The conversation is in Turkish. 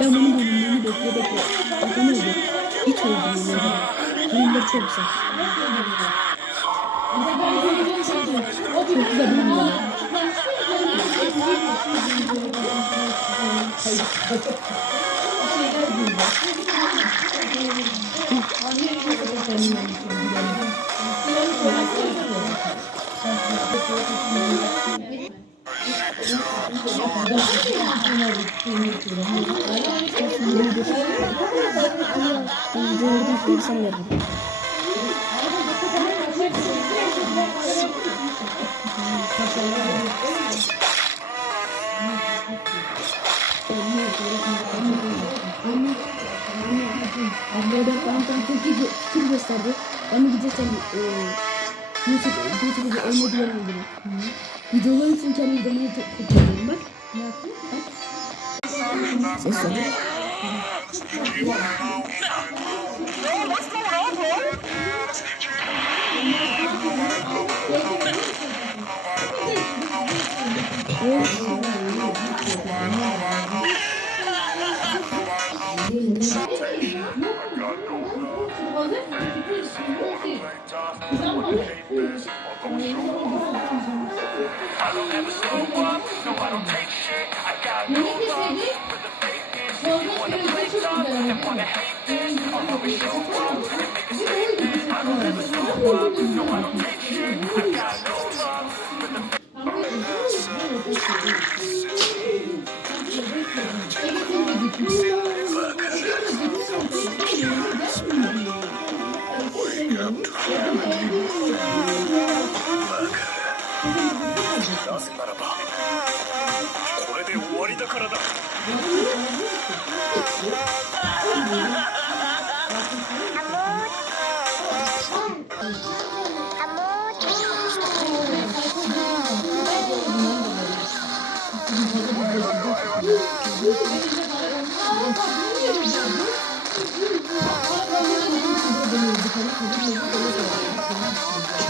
Ben bunun bölümlerini bekle bekle. Adam öldü. İt öldü yani. Bölümler çok güzel. Çok güzel bölümler. Ben gördüm görsem veririm. Abla da bana tabii çok iyi fikir gösterdi. Ben de gideceğim e, YouTube, YouTube'da ölme duvarı öldürüm. Videolar için 됐어. 我都没说话，so I don't take これで終わりだからだ。Thank you.